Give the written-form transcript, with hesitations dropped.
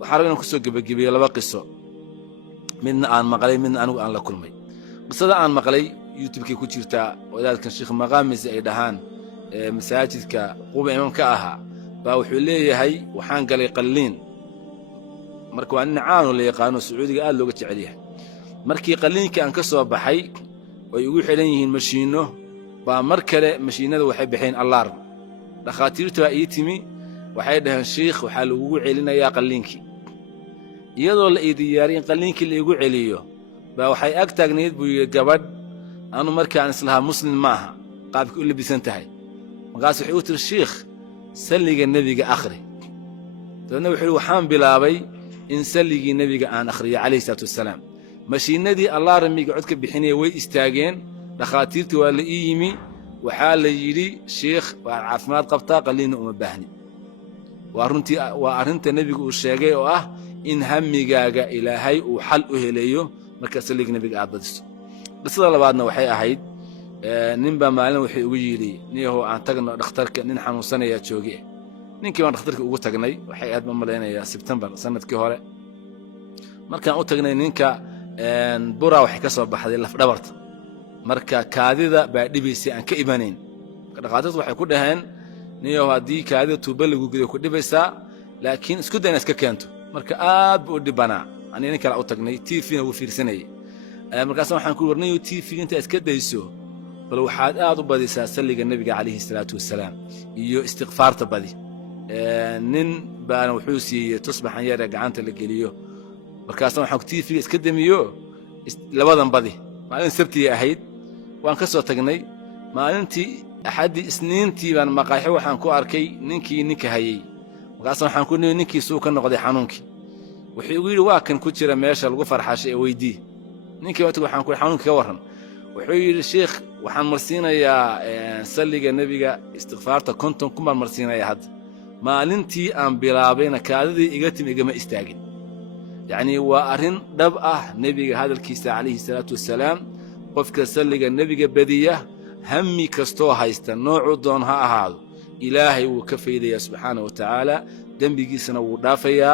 وحرقنا كسو جبجبي لبا قصة من أن مقلي من أن لا كلمي قصة أن مقلي يوتيوب كي كوتشيرتا وذلك الشيخ مغامز أي دهان مساجد كقوم إمام كأها باوحوليه هي وحان قال يقلين مركو أن عانوا اللي يقانوا السعودي قال له قلت عليه مركي قلين كأن كسوا بحي ويقول حليه المشينه بمركله مشينه وحب حين اللارم دخاتيرته ايتمي waxay dhahan sheekh waxa lagu celinayaa qalliinki iyadoo la idiyaariin qalliinki la igu celiyo ba waxay ag taagneed buu gabadh aanu markaan islaha muslim maaha qaabki u labisan tahay magaas wuxuu u tir sheekh salliga nabiga akhri dadna wuxuu waxaan bilaabay in salliga nabiga aan akhriyo calayhi salaatu wasalaam mashiinadii allah ramiga codka bixinay way istaageen dhaqaatiirtu waa la yimi waxa la yiri sheekh waa caafimaad qabtaa qalliin uma baahni waa arinta nabiga uu sheegay oo ah in hamigaaga ilaahay uu xal u helayo marka salliga nabiga aad badiso qisada labaadna waxay ahayd ninba maalin wuxuu ugu yiri niyaho aan tagno dhakhtarka nin xanuunsanaya joogay ninkii aan dhakhtarka ugu tagnay waxay aad ma maleynaya September sanadkii hore markaan u tagnay ninka bura waxay ka soo baxday laf dhabarta marka kaadida baa dhibaysay aan ka iibanayn dhaqaatiirtu waxay ku dhaheen niyo hadii kaadida tuuba lagu gido ku dhibaysaa laakiin isku dayna iska keento marka aad buu dhibanaa anina kala u tagnay TV-na uu fiirsanay markaas waxaan ku warnay TV inta iska dayso bal waxaad aad u badisaa salliga nabiga calayhi salaatu wasalaam iyo istighfaarta badi nin baan wuxuu siiyay tusbaxan yar gacanta la geliyo markaas waxaan TV iska damiyo labadan badi maalin sabti ahayd waan ka soo tagnay maalintii axadii isniintii baan maqaaxi waxaan ku arkay ninkii ninka hayay markaas waxaan ku ninkii soo ka noqday xanuunkii wuxuu igu yiri waa kan ku jira meesha lagu farxashay weydii ninkii waxaan ku xanuunka ka waran wuxuu yiri sheekh waxaan marsiinayaa salliga nabiga istighfaarta konton kuma marsiinayaa had maalintii aan bilaabayna kaadidii iga timi igama istaagin يعني وأرن دبأة نبي هذا الكيس عليه الصلاة والسلام قفك سلق النبي بدية همي كستو هايستا نوع دونها هذا إلهي وكفي لي سبحانه وتعالى دنبي سنة ودافيا